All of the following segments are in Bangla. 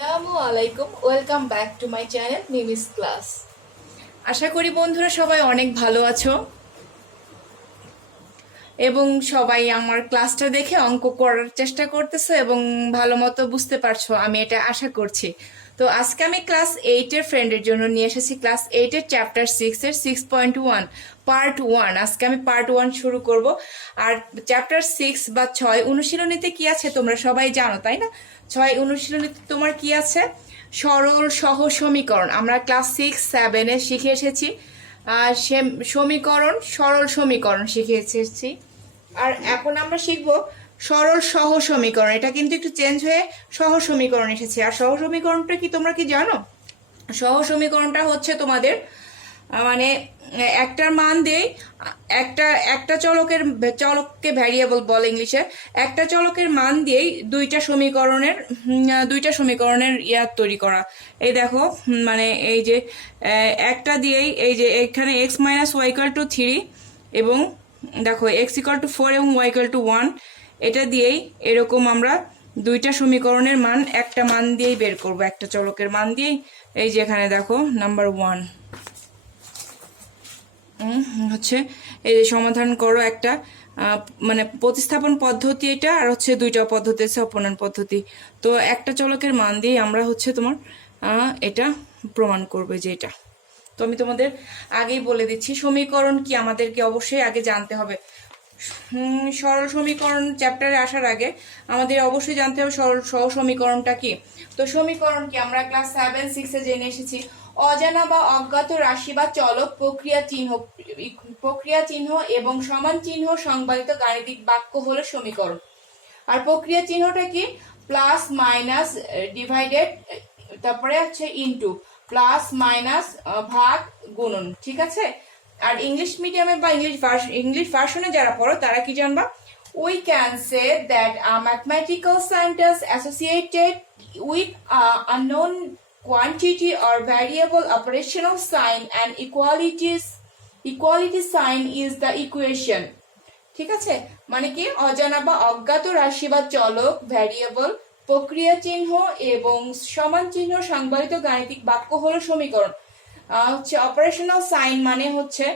আসসালামু আলাইকুম, welcome back to my channel Nimis class. আশা করি বন্ধুরা সবাই অনেক ভালো আছো এবং সবাই আমার ক্লাসটা দেখে অঙ্ক করার চেষ্টা করতেছো এবং ভালো মতো বুঝতে পারছো, আমি এটা আশা করছি। তো আজকে আমি ক্লাস 8-এর ফ্রেন্ডের জন্য নিয়ে এসেছি ক্লাস 8-এর চ্যাপ্টার 6-এর 6.1 পার্ট 1। আজকে আমি পার্ট 1 শুরু করব। আর চ্যাপ্টার 6 বা 6 অনুশীলনীতে কি আছে তোমরা সবাই জানো, তাই না? 6 অনুশীলনীতে তোমার কি আছে? সরল সহ সমীকরণ। আমরা ক্লাস 6-7-এ শিখে এসেছি সমীকরণ, সরল সমীকরণ শিখে এসেছি। আর এখন আমরা শিখবো সরল সহ সমীকরণ। এটা কিন্তু একটু চেঞ্জ হয়ে সহ সমীকরণ এসেছে। আর সহ সমীকরণটা কি তোমরা কি জানো? সহ সমীকরণটা হচ্ছে তোমাদের মানে একটার মান দেই, একটা একটা চলককে ভ্যারিয়েবল বলে ইংলিশে। একটা চলকের মান দিয়েই দুইটা সমীকরণের তৈরি করা। এই দেখো, মানে এই যে একটা দিয়েই, এই যে এখানে x minus y equal to 3 এবং দেখো এক্স ইকুয়াল টু 4 এবং ওয়াই ইকুয়াল টু 1, এটা দিয়েই এরকম আমরা দুইটা সমীকরণের মান একটা মান দিয়েই বের করব, একটা চলকের মান দিয়েই। এই যে এখানে দেখো নাম্বার 1 হচ্ছে এই যে সমাধান করো একটা মানে প্রতিস্থাপন পদ্ধতি এটা, আর হচ্ছে দুইটা পদ্ধতি আছে অপনয়ন পদ্ধতি। তো একটা চলকের মান দিয়ে আমরা হচ্ছে তোমার এটা প্রমাণ করবে যে এটা। তো আমি তোমাদের আগেই বলে দিচ্ছি সমীকরণ কি আমাদেরকে অবশ্যই আগে জানতে হবে। সরল সমীকরণ চ্যাপ্টারে আসার আগে আমাদের অবশ্যই জানতে হবে সরল সহ সমীকরণটা কি। তো সমীকরণ কি আমরা ক্লাস 7-6-এ জেনে এসেছি। অজানা বা অজ্ঞাত রাশি বা চলক প্রক্রিয়া চিহ্ন এবং সমান চিহ্ন সংবলিত গাণিতিক বাক্য হলো সমীকরণ। আর প্রক্রিয়া চিহ্নটা কি? প্লাস মাইনাস ডিভাইডেড, তারপরে হচ্ছে ইনটু, প্লাস মাইনাস ভাগ গুণন, ঠিক আছে? আর ইংলিশ মিডিয়ামে বা ইংলিশ ভার্সনে যারা পড়ো তারা কি জানবা? We can say that a mathematical sentence associated with a unknown quantity or variable operational sign and equality sign is the equation. ঠিক আছে, মানে কি? অজানা বা অজ্ঞাত রাশি বা চলক, ভ্যারিয়েবল, প্রক্রিয়া চিহ্ন এবং সমান চিহ্ন সংবলিত গাণিতিক বাক্য হলো সমীকরণ। হচ্ছে অপারেশনাল সাইন মানে হচ্ছে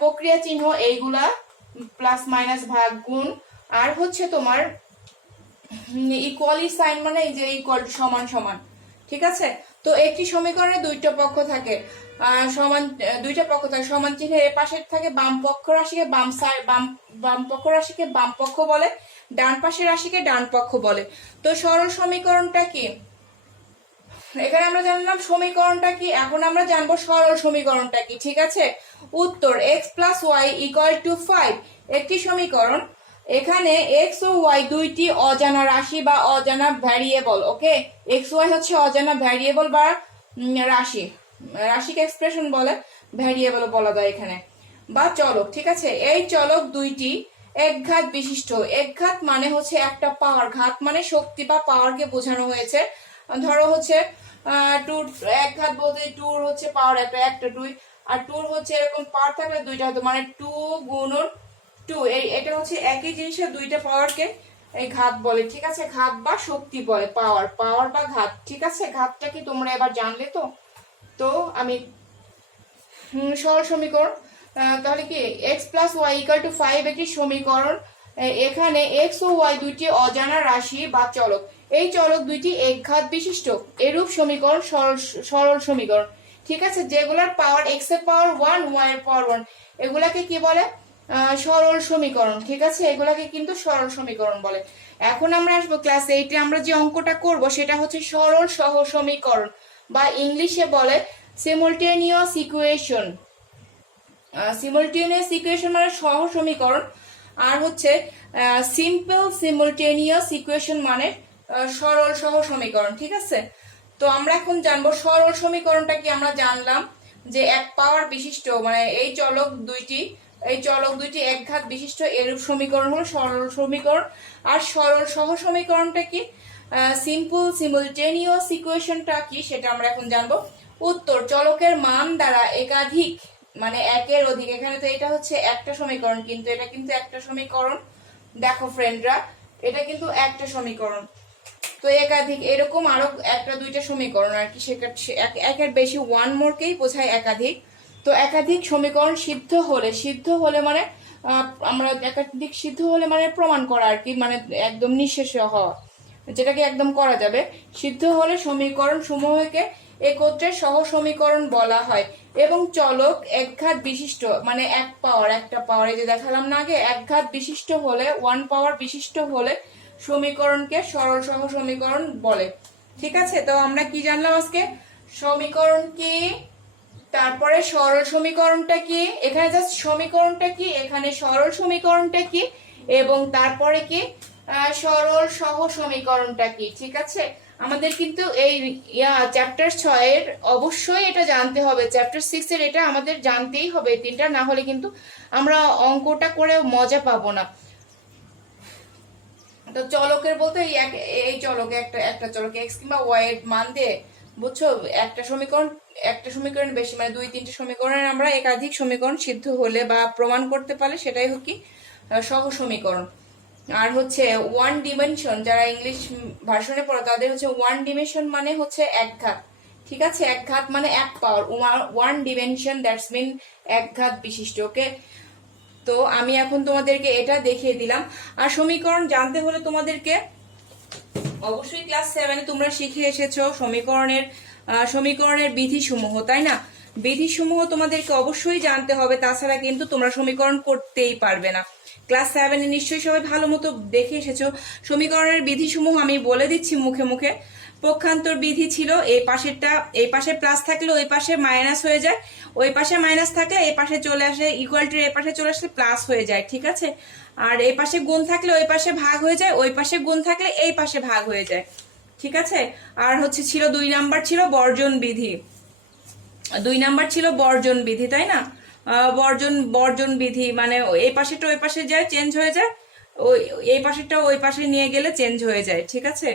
প্রক্রিয়া চিহ্ন, এইগুলা প্লাস মাইনাস ভাগ গুণ। আর হচ্ছে তোমার ইকুয়ালি সাইন মানে এই যে ইকুয়াল সমান সমান, ঠিক আছে? তো একটি সমীকরণে দুইটা পক্ষ থাকে, সমান চিহ্নের এ পাশে থাকে বাম পক্ষ রাশিকে বাম পক্ষ রাশিকে বাম পক্ষ বলে, ডান পাশের রাশিকে ডান পক্ষ বলে। তো সরল সমীকরণটা কি? এখানে আমরা জানলাম সমীকরণটা কি, এখন আমরা জানবো সরল সমীকরণটা কি, ঠিক আছে? উত্তর x plus y equal to 5 একটি সমীকরণ। এখানে x ও y দুইটি অজানা রাশি বা অজানা ভ্যারিয়েবল। ওকে, x y হচ্ছে অজানা ভ্যারিয়েবল বা রাশিকে এক্সপ্রেশন বলে, ভ্যারিয়েবল বলা যায় এখানে, বা চলক, ঠিক আছে? এই চলক দুইটি একঘাত বিশিষ্ট। একঘাত মানে হচ্ছে একটা পাওয়ার, ঘাত মানে শক্তি বা পাওয়ারকে বোঝানো হয়েছে। ধরো হচ্ছে টুর একঘাত বলতে টুর হচ্ছে পাওয়ার একটা 2, আর টুর হচ্ছে এরকম পাওয়ার থাকলে দুইটা হতো, মানে 2 গুণন 2। এটা হচ্ছে একই জিনিসের দুইটা পাওয়ারকে এই ঘাত বলে, ঠিক আছে? ঘাত বা শক্তি বলে, পাওয়ার বা ঘাত, ঠিক আছে? ঘাতটা কি তোমরা এবার জানলে? তো তো আমি সরল সমীকরণ, তাহলে কি x plus y equal to 5 একটি সমীকরণ। এখানে x ও y দুইটি অজানা রাশি বা চলক, এই চলক দুইটি একঘাত বিশিষ্ট। এরূপ সমীকরণ সরল সমীকরণ, ঠিক আছে? যেগুলার পাওয়ার x এর পাওয়ার 1, y এর পাওয়ার 1, এগুলাকে কি বলে? সরল সমীকরণ, ঠিক আছে? এগুলাকে কিন্তু সরল সমীকরণ বলে। এখন আমরা আসবো ক্লাস 8-এ, আমরা যে অঙ্কটা করব সেটা হচ্ছে সরল সহ সমীকরণ, বা ইংলিশে বলে সিমultaneous ইকুয়েশন। সিমultaneous ইকুয়েশন মানে সহ সমীকরণ, আর হচ্ছে সিম্পল সিমultaneous ইকুয়েশন মানে সরল সহ সমীকরণ, ঠিক আছে? তো আমরা এখন জানবো সরল সমীকরণটা কি। আমরা জানলাম যে এক পাওয়ার বিশিষ্ট, মানে এই চলক দুইটি একঘাত বিশিষ্ট, এরূপ সমীকরণ হলো সরল সমীকরণ। আর সরল সহ সমীকরণটা কি? সিম্পল সিমultaneous ইকুয়েশনটা কি সেটা আমরা এখন জানবো। উত্তর, চলকের মান দ্বারা একাধিক, মানে একের অধিক, এখানে তো এটা হচ্ছে একটা সমীকরণ, কিন্তু এটা কিন্তু একটা সমীকরণ। দেখো ফ্রেন্ডরা, এটা কিন্তু একটা সমীকরণ। তো একাধিক এরকম আরো একটা দুইটা সমীকরণ আর কি, একের বেশি ওয়ান মোরকেই বোঝায় একাধিক। তো একাধিক সমীকরণ সিদ্ধ হলে মানে আমরা একাধিক সিদ্ধ হলে মানে প্রমাণ করা আর কি, মানে একদম নিঃশেষ হওয়া, যেটাকে একদম করা যাবে। সিদ্ধ হলে সমীকরণ সমূহকে একত্রে সহ সমীকরণ বলা হয়। এবং চলক একঘাত বিশিষ্ট মানে একটা পাওয়ার, এই যে দেখালাম না আগে, একঘাত বিশিষ্ট হলে ওয়ান পাওয়ার বিশিষ্ট হলে সমীকরণকে সরল সহ সমীকরণ বলে। ঠিক আছে, তো আমরা কি জানলাম আজকে? সমীকরণ কি, তারপরে সরল সমীকরণটা কি, এখানে জাস্ট সমীকরণটা কি, এখানে সরল সমীকরণটা কি, এবং তারপরে কি সরল সহ সমীকরণটা কি। ঠিক আছে, আমাদের কিন্তু এই চ্যাপ্টার 6 এর অবশ্যই এটা জানতে হবে, চ্যাপ্টার 6 এর এটা আমাদের জানতেই হবে তিনটা, না হলে কিন্তু আমরা অঙ্কটা করে মজা পাবো না। তো চলকের বলতে এই চলকে একটা চলকে এক্স কিংবা ওয়াই এর মান দিয়ে, বুঝছো, একটা সমীকরণ বেশি মানে দুই তিনটে সমীকরণের আমরা একাধিক সমীকরণ সিদ্ধ হলে বা প্রমাণ করতে পারলে সেটাই হোক কি সহ সমীকরণ। আর হচ্ছে ওয়ান ডিমেনশন, যারা ইংলিশ ভার্সনে পড়ে তাদের হচ্ছে ওয়ান ডিমেনশন মানে হচ্ছে একঘাত। ঠিক আছে, একঘাত মানে এক পাওয়ার, ওয়ান ডিমেনশন দ্যাটস মিন একঘাত বিশিষ্ট। ওকে, তো আমি এখন তোমাদেরকে এটা দেখিয়ে দিলাম। আর সমীকরণ জানতে হলে তোমাদেরকে অবশ্যই ক্লাস 7 তোমরা শিখে এসেছো সমীকরণের বিধিসমূহ, তাই না? বিধিসমূহ তোমাদেরকে অবশ্যই জানতে হবে, তাছাড়া কিন্তু তোমরা সমীকরণ করতেই পারবে না। ক্লাস 7 নিশ্চয়ই সবাই ভালো মতো দেখে এসেছো। সমীকরণের বিধিসমূহ আমি বলে দিচ্ছি মুখে মুখে। পক্ষান্তর বিধি ছিল এই পাশে প্লাস থাকলে ওই পাশে মাইনাস হয়ে যায়, ওই পাশে মাইনাস থাকলে এই পাশে চলে আসে, ইকুয়াল টু এই পাশে চলে আসলে প্লাস হয়ে যায়। ঠিক আছে, আর এই পাশে গুণ থাকলে ওই পাশে ভাগ হয়ে যায়, ওই পাশে গুণ থাকলে এই পাশে ভাগ হয়ে যায়। ঠিক আছে, আর হচ্ছে ছিল 2 নাম্বার ছিল বর্জন বিধি, 2 নাম্বার ছিল বর্জন বিধি, তাই না? বর্জন বিধি মানে এই পাশেটা ওই পাশে যায়, চেঞ্জ হয়ে যায়, ওই এই পাশেটা ওই পাশে নিয়ে গেলে চেঞ্জ হয়ে যায়। ঠিক আছে,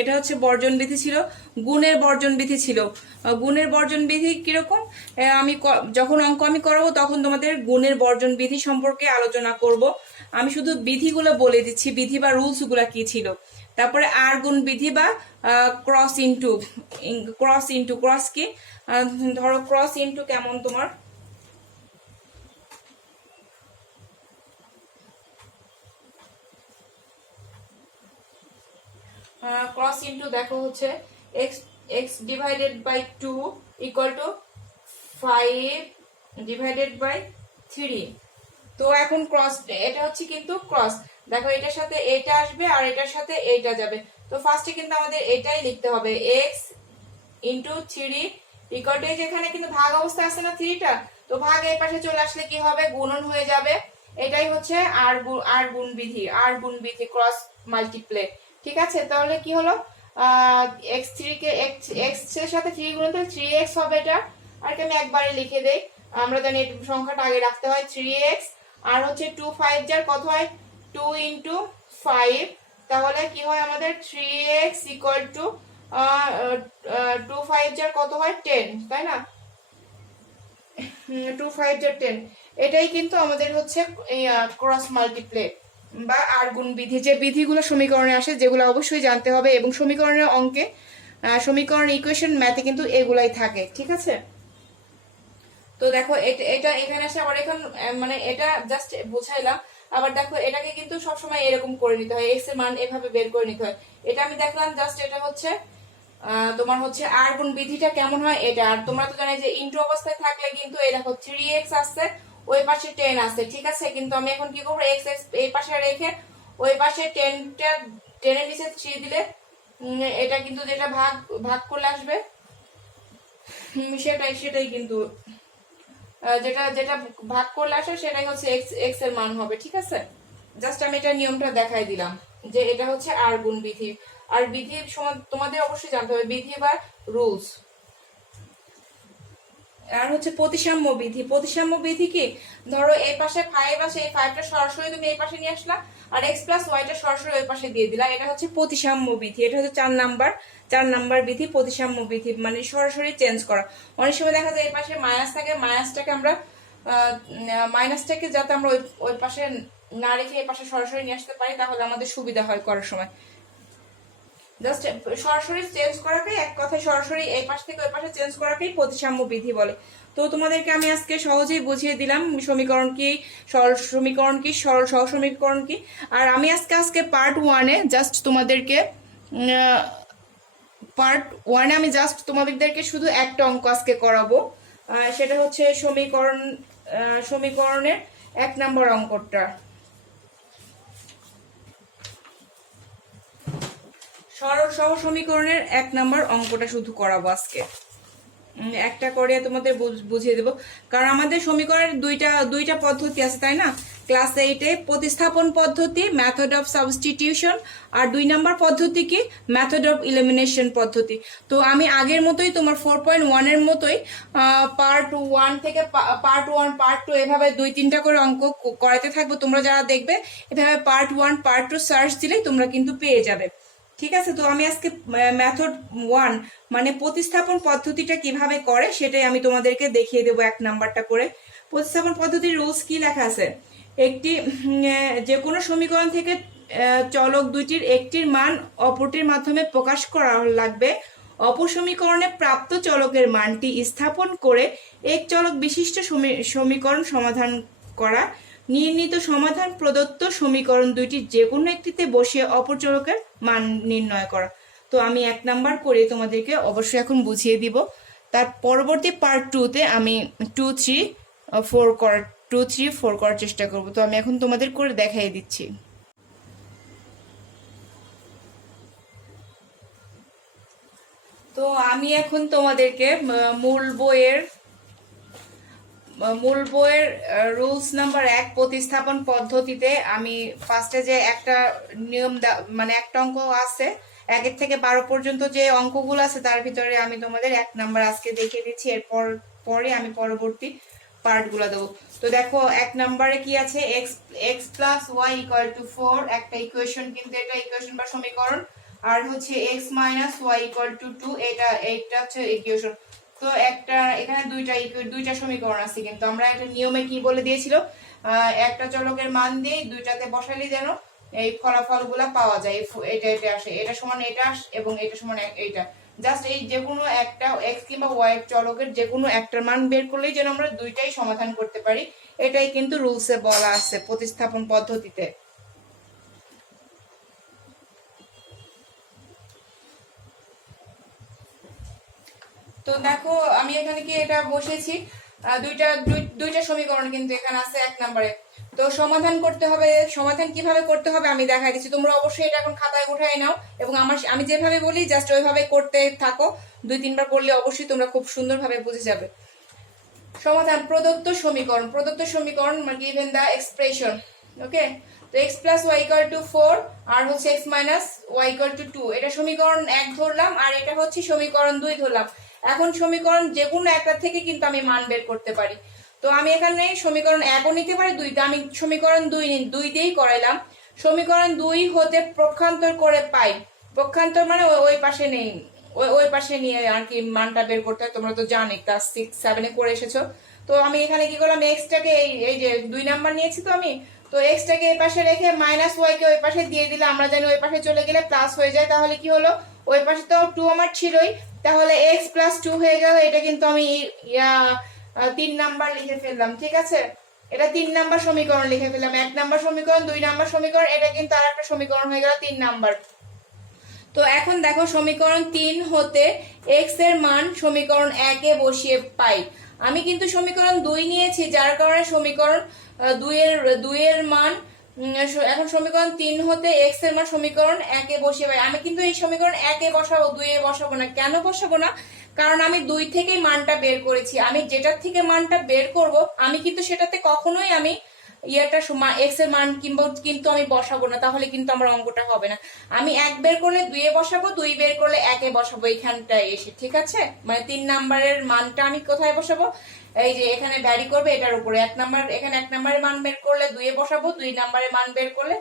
এটা হচ্ছে বর্জন বিধি ছিল। গুণের বর্জন বিধি ছিল। গুণের বর্জন বিধি কিরকম, আমি যখন অঙ্ক আমি করাবো তখন তোমাদের গুণের বর্জন বিধি সম্পর্কে আলোচনা করব। আমি শুধু বিধিগুলো বলে দিচ্ছি, বিধি বা রুলস গুলা কি ছিল। তারপরে আর গুণ বিধি বা ক্রস ইনটু ক্রস কি, ধরো ক্রস ইনটু কেমন তোমার, ক্রস ইনটু দেখো হচ্ছে x divided by 2 equal to 5 divided by 3। তো এখন ক্রস, এটা হচ্ছে কিন্তু ক্রস, দেখো এটার সাথে এটা আসবে আর এটার সাথে এইটা যাবে। তো ফার্স্টে কিন্তু আমাদের এটাই লিখতে হবে, x ইনটু 3 ইকুয়াল টু, যেখানে কিন্তু ভাগ অবস্থা আছে না 3টা, তো ভাগ এই পাশে চলে আসলে কি হবে, গুণন হয়ে যাবে। এটাই হচ্ছে আর গুণ বিধি ক্রস মাল্টিপ্লে। ঠিক আছে, তাহলে কি হলো, x3 কে x এর সাথে 3 গুণ করলে 3x হবে এটা। আর আমি একবারে লিখে দেই, আমরা জানি এই সংখ্যাটা আগে রাখতে হয় 3x, আর হচ্ছে 2 5 যার কত হয় 2 ইনটু 5, তাহলে কি হয় আমাদের 3x ইকুয়াল টু 2 5 যার কত হয় 10, তাই না? 2 5 যার 10, এটাই কিন্তু আমাদের হচ্ছে ক্রস মাল্টিপ্লে বা আর গুণ বিধি, যে বিধিগুলো সমীকরণে আসে, যেগুলো অবশ্যই জানতে হবে। এবং সমীকরণের অঙ্কে, সমীকরণ ইকুয়েশন ম্যাথে কিন্তু এগুলাই থাকে। ঠিক আছে, তো দেখো এটা এখানে আসে, আবার এখন মানে এটা জাস্ট বোঝাইলাম। আবার দেখো এটাকে কিন্তু সবসময় এরকম করে নিতে হয়, এক্স এর মান এভাবে বের করে নিতে হয়। এটা আমি দেখলাম জাস্ট, এটা হচ্ছে তোমার হচ্ছে আর গুণ বিধিটা কেমন হয় এটা। আর তোমরা তো জানো যে ইনটু অবস্থায় থাকলে কিন্তু এই দেখো 3x আসছে, ওই পাশে 10 আছে। ঠিক আছে, কিন্তু আমি এখন কি করবো, x এই পাশে রেখে ওই পাশে 10 এর নিচে 3 দিলে এটা কিন্তু যেটা ভাগ করলে আসবে, সেটাই কিন্তু যেটা ভাগ করলে আসে সেটাই হচ্ছে এক্স এর মান হবে। ঠিক আছে, জাস্ট আমি এটা নিয়মটা দেখাই দিলাম যে এটা হচ্ছে আর গুণ বিধি। আর বিধির সময় তোমাদের অবশ্যই জানতে হবে বিধি বা রুলস। আর হচ্ছে প্রতিসাম্য বিধি কি, ধরো এই পাশে 5 আছে, এই 5টা সরাসরি তুমি এই পাশে নিয়ে আসলা, আর x প্লাস ওয়াইটা সরাসরি ওই পাশে দিয়ে দিলা, এটা হচ্ছে প্রতিসাম্য বিধি। এটা হচ্ছে 4 নাম্বার বিধি, প্রতিসাম্য বিধি মানে সরাসরি চেঞ্জ করা। অনেক সময় দেখা যায় এই পাশে মাইনাস থাকে, মাইনাসটাকে যাতে আমরা ওই পাশে না রেখে এই পাশে সরাসরি নিয়ে আসতে পারি, তাহলে আমাদের সুবিধা হয় করার সময়। জাস্ট সরাসরি চেঞ্জ করাকে, এক কথায় সরাসরি এই পাশ থেকে ওই পাশে চেঞ্জ করাকেই প্রতিসাম্য বিধি বলে। তো তোমাদেরকে আমি আজকে সহজেই বুঝিয়ে দিলাম সমীকরণ কি, সরল সমীকরণ কি, সরল সহ সমীকরণ কি। আর আমি আজকে পার্ট ওয়ানে জাস্ট তোমাদেরকে আমি জাস্ট তোমাদেরকে শুধু একটা অঙ্ক আজকে করাবো। সেটা হচ্ছে সমীকরণের 1 নম্বর অঙ্কটা, সরল সহ সমীকরণের 1 নম্বর অঙ্কটা শুধু করাবো আজকে। একটা করে তোমাদের বুঝিয়ে দেবো, কারণ আমাদের সমীকরণের দুইটা পদ্ধতি আছে, তাই না? ক্লাস 8-এ প্রতিস্থাপন পদ্ধতি, মেথড অফ সাবস্টিটিউশন, আর 2 নম্বর পদ্ধতি কি, মেথড অফ ইলিমিনেশন পদ্ধতি। তো আমি আগের মতোই তোমার 4.1 এর মতোই পার্ট 1 থেকে পার্ট 1 পার্ট 2 এভাবে 2-3টা করে অঙ্ক করাতে থাকবো। তোমরা যারা দেখবে এভাবে পার্ট 1 পার্ট 2 সার্চ দিলেই তোমরা কিন্তু পেয়ে যাবে, ঠিক আছে? তো আমি আজকে মেথড 1 মানে প্রতিস্থাপন পদ্ধতিটা কিভাবে করে সেটাই আমি তোমাদেরকে দেখিয়ে দেবো 1 নাম্বারটা করে। প্রতিস্থাপন পদ্ধতির রুলস কি লেখা আছে, একটি যে কোনো সমীকরণ থেকে চলক দুইটির একটির মান অপরটির মাধ্যমে প্রকাশ করা লাগবে। অপর সমীকরণে প্রাপ্ত চলকের মানটি স্থাপন করে এক চলক বিশিষ্ট সমীকরণ সমাধান করা। নির্ণীত সমাধান প্রদত্ত সমীকরণ দুইটি যে কোনো একটিতে বসিয়ে অপর চলকের মান নির্ণয় করা। তো আমি 1 নাম্বার করে তোমাদেরকে অবশ্যই এখন বুঝিয়ে দিব। তার পরবর্তী পার্ট 2-তে আমি 2, 3, 4 করার চেষ্টা করব। তো আমি এখন তোমাদের করে দেখাই দিচ্ছি। তো আমি এখন তোমাদেরকে মূল বইয়ের রুলস নাম্বার 1 প্রতিস্থাপন পদ্ধতিতে আমি ফার্স্টে যে একটা নিয়ম মানে একটা অঙ্ক আছে 1 থেকে 12 পর্যন্ত যে অঙ্কগুলো আছে তার ভিতরে আমি তোমাদের 1 নাম্বার আজকে দেখিয়ে দিচ্ছি। এরপর পরে আমি পরবর্তী পার্টগুলো দেবো। তো দেখো 1 নাম্বারে কি আছে, x plus y equal to 4 একটা ইকুয়েশন, কিন্তু এটা ইকুয়েশন বা সমীকরণ। আর হচ্ছে x minus y equal to 2 এইটা হচ্ছে ইকুয়েশন। তো এখানে দুইটা সমীকরণ আছে, কিন্তু আমরা এটা নিয়মে কি বলে দিয়েছিল, একটা চলকের মান দিয়ে দুইটাতে বসালে যেন এই ফলাফলগুলা পাওয়া যায়। এটা আসে, এটা সমান এটা এবং এটা সমান এইটা। জাস্ট এই যে কোনো একটা এক্স কিংবা ওয়াই চলকের যে কোনো একটার মান বের করলেই যেন আমরা দুইটাই সমাধান করতে পারি, এটাই কিন্তু রুলসে বলা আছে প্রতিস্থাপন পদ্ধতিতে। তো দেখো আমি এখানে কি এটা বসেছি, দুইটা সমীকরণ কিন্তু এখানে আছে 1 নম্বরে। তো সমাধান করতে হবে, সমাধান কিভাবে করতে হবে আমি দেখাই দিচ্ছি। তোমরা অবশ্যই এটা এখন খাতায় উঠাই নাও এবং আমি যেভাবে বলি জাস্ট ওইভাবে করতে থাকো। 2-3 বার করলে অবশ্যই তোমরা খুব সুন্দরভাবে বুঝে যাবে। সমাধান, প্রদত্ত সমীকরণ মানে গিভেন দা এক্সপ্রেশন, ওকে। তো x plus y equal to 4 আর হচ্ছে x minus y equal to 2, এটা সমীকরণ 1 ধরলাম আর এটা হচ্ছে সমীকরণ 2 ধরলাম। এখন সমীকরণ যে কোনো একটা থেকে কিন্তু আমি মান বের করতে পারি। তো আমি এখানে সমীকরণ 1ও নিতে পারি, 2, তো আমি সমীকরণ 2 দিয়েই করাইলাম। সমীকরণ 2 হতে পক্ষান্তর করে পাই, পক্ষান্তর মানে ওই পাশে নেই, ওই পাশে নিয়ে আর কি মানটা বের করতে হয়। তোমরা তো জানো ক্লাস 6-7-এ করে এসেছো। তো আমি এখানে কি করলাম, এক্সটাকে এই যে 2 নাম্বার নিয়েছি, তো আমি তো এক্সটাকে এই পাশে রেখে মাইনাস ওয়াই কে ওই পাশে দিয়ে দিলে আমরা জানি ওই পাশে চলে গেলে প্লাস হয়ে যায়। তাহলে কি হলো, ওই পাশে তো 2 আমার ছিলই, তাহলে x প্লাস 2 হয়ে গেল। এটা কিন্তু আমি 3 নাম্বার লিখে ফেললাম, ঠিক আছে? এটা 3 নাম্বার সমীকরণ লিখে ফেললাম। 1 নাম্বার সমীকরণ, 2 নাম্বার সমীকরণ, এটা কিন্তু আর একটা সমীকরণ হয়ে গেল 3 নাম্বার। তো এখন দেখো সমীকরণ 3 হতে x এর মান সমীকরণ 1-এ বসিয়ে পাই। আমি কিন্তু সমীকরণ 2 নিয়েছি, যার কারণে সমীকরণ 2 এর মান এখন সমীকরণ 3 হতে x এর মান সমীকরণ 1-এ বসিয়ে পাই। আমি কিন্তু এই সমীকরণ 1-এ বসাবো, 2-এ বসাবো না। কেন বসাবো না? কারণ আমি 2 থেকেই মানটা বের করেছি। আমি যেটার থেকে মানটা বের করব আমি কিন্তু সেটাতে কখনোই আমি x এর মান কিন্তু আমি বসাবো না, তাহলে কিন্তু আমার অঙ্কটা হবে না। আমি 1 বের করলে 2-এ বসাবো, 2 বের করলে 1-এ বসাবো এইখানটায় এসে, ঠিক আছে? মানে 3 নাম্বারের মানটা আমি কোথায় বসাবো, এই যে এখানে ভ্যারি করবে এটার উপরে। 1 নাম্বার, এখানে 1 নাম্বারের মান বের করলে 2-এ বসাবো, 2 নাম্বারের মান বের করলে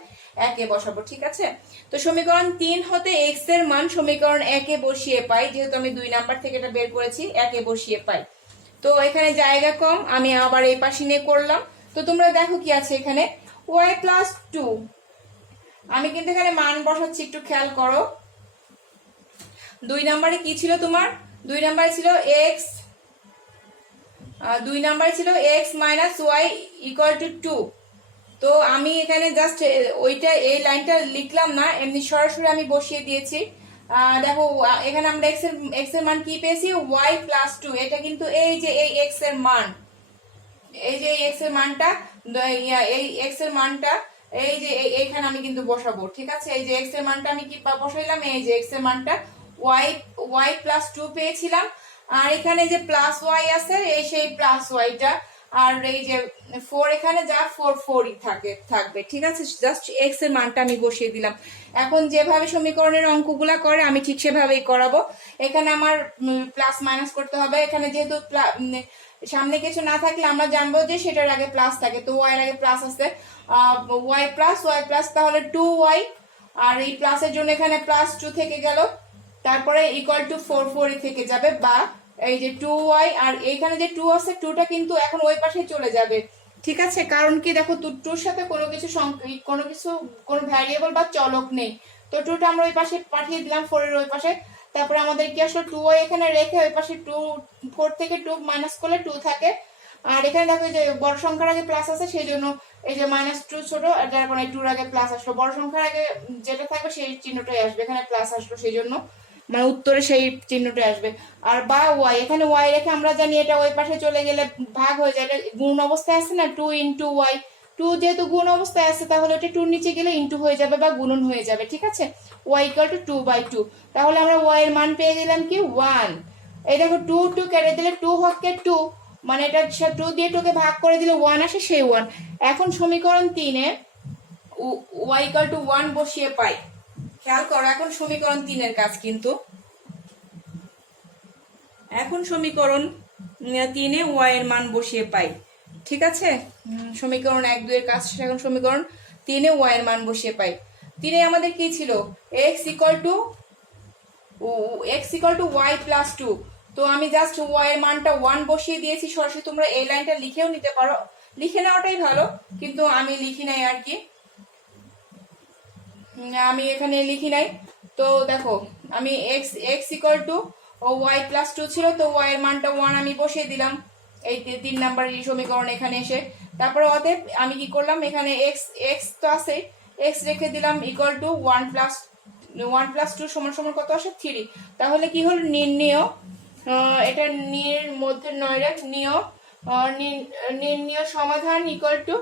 1-এ বসাবো, ঠিক আছে? তো সমীকরণ 3 হতে x এর মান সমীকরণ 1-এ বসিয়ে পাই, যেহেতু আমি 2 নাম্বার থেকে এটা বের করেছি, 1-এ বসিয়ে পাই। তো এখানে জায়গা কম, আমি আবার এই পাশে নিয়ে করলাম। তো তোমরা দেখো কি আছে এখানে, y প্লাস 2। আমি কিন্তু এখানে মান বসাচ্ছি, একটু খেয়াল করো। 2 নম্বরে কি ছিল তোমার? 2 নম্বরে ছিল x, 2 নম্বরে ছিল x minus y equal to 2। তো আমি এখানে জাস্ট ওইটা এই লাইনটা লিখলাম না, এমনি সরাসরি আমি বসিয়ে দিয়েছি। দেখো এখানে আমরা x এর মান কি পেয়েছি? y plus 2। এটা কিন্তু এই যে এই x এর মান, এই যে x এর মানটা, এই x এর মানটা এই যে এইখানে আমি কিন্তু বসাবো, ঠিক আছে? এই যে x এর মানটা আমি কি বসাইলাম, এই যে x এর মানটা y প্লাস 2 পেয়েছিলাম। আর এখানে যে প্লাস y আছে, এই সেই প্লাস ওয়াইটা, আর এই যে 4 এখানে যা 4ই থাকবে, ঠিক আছে? জাস্ট x এর মানটা আমি বসিয়ে দিলাম। এখন যেভাবে সমীকরণের অঙ্কগুলা করে আমি ঠিক সেভাবেই করাবো। এখানে আমার প্লাস মাইনাস করতে হবে। এখানে যেহেতু সামনে কিছু না থাকলে আমরা জানবো যে সেটার আগে প্লাস থাকে, তো ওয়াই এর আগে প্লাস আছে, ওয়াই প্লাস, তাহলে 2y, আর এই প্লাসের জন্য এখানে প্লাস 2 থেকে গেল, তারপরে ইকুয়াল টু 4 থেকে যাবে, বা এই যে 2y, আর এইখানে যে 2 আছে 2টা কিন্তু এখন ওই পাশে চলে যাবে, ঠিক আছে? কারণ কি দেখো, 2-র সাথে কোনো ভ্যারিয়েবল বা চলক নেই, তো 2টা আমরা ওই পাশে পাঠিয়ে দিলাম 4 এর ওই পাশে। তারপরে আমাদের কি আসলো, 2y এখানে রেখে ওই পাশে 4 থেকে 2 মাইনাস করলে 2 থাকে। আর এখানে দেখো যে বড় সংখ্যার আগে প্লাস আছে, সেই জন্য এই যে -2 ছোট, আর যার কারণে 2 এর আগে প্লাস আসলো। বড় সংখ্যার আগে যেটা থাকবে সেই চিহ্নটাই আসবে, এখানে প্লাস আসলো সেই জন্য, মানে উত্তরে সেই চিহ্নটাই আসবে। আর বা ওয়াই, এখানে ওয়াই রেখে আমরা জানি এটা ওই পাশে চলে গেলে ভাগ হয়ে যায়, এটা গুণ অবস্থায় আছে না, 2 ইন্টু ওয়াই। 2 যেহেতু গুণ অবস্থায় আছে, তাহলে ওটা 2 নিচে গেলে ইন্টু হয়ে যাবে বা গুণন হয়ে যাবে, ঠিক আছে? Y equal to 2/2। তাহলে আমরা ওয়াই এর মান পেয়ে গেলাম কি 1। এই দেখো 2 কেটে দিলে 2 হকে 2, মানে এটা 2 দিয়ে 2 কে ভাগ করে দিলে 1 আসে, সেই 1। এখন সমীকরণ 3 এ ওয়াই ইকুয়াল টু 1 বসিয়ে পাই। খেয়াল করো, এখন সমীকরণ 3 এর কাজ কিন্তু, এখন সমীকরণ 3 এ ওয়াই এর মান বসিয়ে পাই, ঠিক আছে? সমীকরণ 1-2 এর কাজ, এখন সমীকরণ 3 এ ওয়াই এর মান বসিয়ে পাই। 3 এ আমাদের কি ছিল? x equal to y plus 2। তো আমি জাস্ট ওয়াই এর মানটা 1 বসিয়ে দিয়েছি সরাসরি। তোমরা এই লাইনটা লিখেও নিতে পারো, লিখে নেওয়াটাই ভালো, কিন্তু আমি লিখি নাই আর কি, আমি এখানে লিখি নাই। তো দেখো আমি x equal to y plus 2 ছিল, তো ওয়াই এর মানটা 1 আমি বসিয়ে দিলাম এই 3 নাম্বার সমীকরণ এখানে এসে। তারপরে অতএব আমি কি করলাম, এখানে x তো আছে, x রেখে দিলাম ইকুয়াল টু 1 প্লাস 2 সমান সমান কত আসে? 3। তাহলে কি হলো, নির্ণেয়, এটা নির মধ্যে নৈরেখ নির্ণীয় সমাধান ইকুয়াল টু,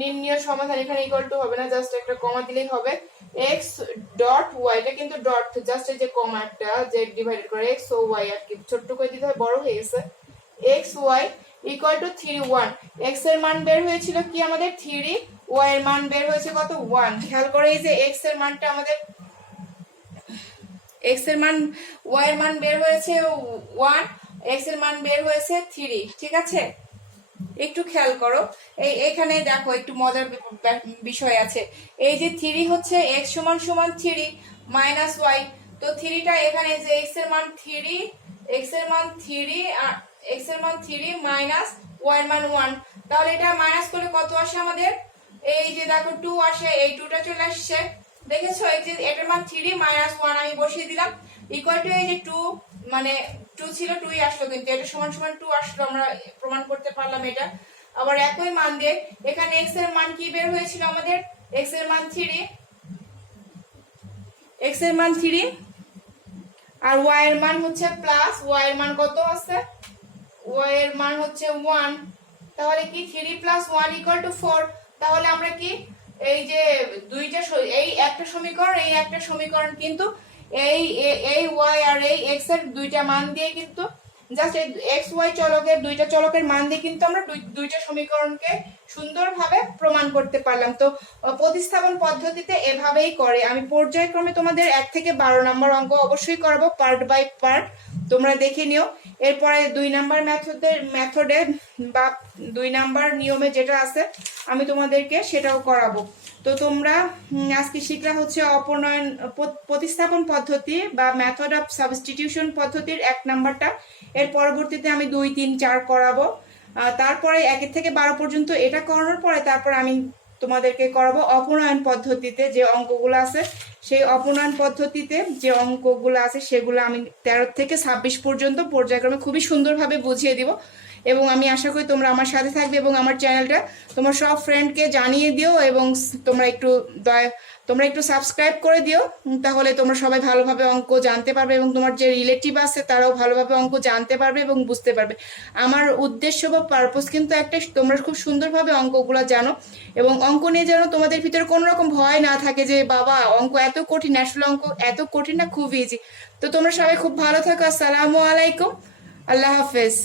নির্ণীয় সমাধান এখানে ইকুয়াল টু হবে না, জাস্ট একটা কমা দিলেই হবে, x ডট ওয়াই, এটা কিন্তু ডট, জাস্ট এই যে কমা একটা যে ডিভাইডেড করে x ও y আর কি ছোট্ট করে দিতে হয়, বড় হয়ে গেছে, x y equal to 3 1। x এর মান বের হয়েছিল কি আমাদের 3, y এর মান বের হয়েছে কত 1। খেয়াল করে এই যে x এর মানটা আমাদের, x এর মান, y এর মান বের হয়েছে 1, x এর মান বের হয়েছে 3, ঠিক আছে? একটু খেয়াল করো, এখানে দেখো একটু মজার বিষয় আছে। এই যে 3 হচ্ছে x সমান সমান 3 মাইনাস y, তো 3টা এখানে যে x এর মান 3, x এর মান 3 আর x এর মান 3 মাইনাস y এর মান 1, তাহলে এটা মাইনাস করলে কত আসে আমাদের? এই যে দেখো 2 আসে, এই 2টা চলে আসছে, দেখেছো? এই যে এটার মান 3 মাইনাস 1 আমি বসিয়ে দিলাম ইকুয়াল টু এই যে 2, মানে 2 ছিল 2ই আসলো, কিন্তু এটা সমান সমান 2 আসলো, আমরা প্রমাণ করতে পারলাম এটা। আবার একই মান দিয়ে এখানে x এর মান কি বের হয়েছিল আমাদের? x এর মান 3, আর y এর মান হচ্ছে প্লাস, y এর মান কত আছে? y এর মান হচ্ছে 1, তাহলে কি 3 প্লাস 1 ইকুয়াল টু 4। তাহলে আমরা কি এই যে দুইটা, এই একটা সমীকরণ, এই একটা সমীকরণ, কিন্তু এই y আর এই x এর দুইটা মান দিয়ে কিন্তু জাস্ট এই x y চলকের দুইটা চলকের মান দিয়ে কিন্তু আমরা দুইটা সমীকরণকে সুন্দরভাবে প্রমাণ করতে পারলাম। তো প্রতিস্থাপন পদ্ধতিতে এভাবেই করে। আমি পর্যায়ক্রমে তোমাদের 1 থেকে 12 নম্বর অঙ্ক অবশ্যই করাবো, পার্ট বাই পার্ট, তোমরা দেখে নিও। এরপরে 2 নাম্বার মেথডে বা 2 নাম্বার নিয়মে যেটা আছে আমি তোমাদেরকে সেটাও করাবো। তো তোমরা আজকে শিখলা হচ্ছে অপনয়ন প্রতিস্থাপন পদ্ধতি বা মেথড অফ সাবস্টিটিউশন পদ্ধতির 1 নাম্বারটা। এর পরবর্তীতে আমি 2 3 4 করাবো, তারপরে 1 থেকে 12 পর্যন্ত এটা করানোর পরে তারপর আমি তোমাদেরকে করাবো অপনয়ন পদ্ধতিতে যে অঙ্কগুলো আছে, সেই অপনয়ন পদ্ধতিতে যে অঙ্কগুলো আছে সেগুলো আমি 13 থেকে 26 পর্যন্ত পর্যায়ক্রমে খুবই সুন্দরভাবে বুঝিয়ে দিব। এবং আমি আশা করি তোমরা আমার সাথে থাকবে এবং আমার চ্যানেলটা তোমার সব ফ্রেন্ডকে জানিয়ে দিও এবং তোমরা একটু সাবস্ক্রাইব করে দিও। তাহলে তোমরা সবাই ভালোভাবে অঙ্ক জানতে পারবে এবং তোমার যে রিলেটিভ আছে তারাও ভালোভাবে অঙ্ক জানতে পারবে এবং বুঝতে পারবে। আমার উদ্দেশ্য বা পারপোজ কিন্তু একটা, তোমরা খুব সুন্দরভাবে অঙ্কগুলো জানো এবং অঙ্ক নিয়ে যেন তোমাদের ভিতরে কোনো রকম ভয় না থাকে যে বাবা অঙ্ক এত কঠিন, আসলে অঙ্ক এত কঠিন না, খুব ইজি। তো তোমরা সবাই খুব ভালো থাকো। আসসালামু আলাইকুম, আল্লাহ হাফেজ।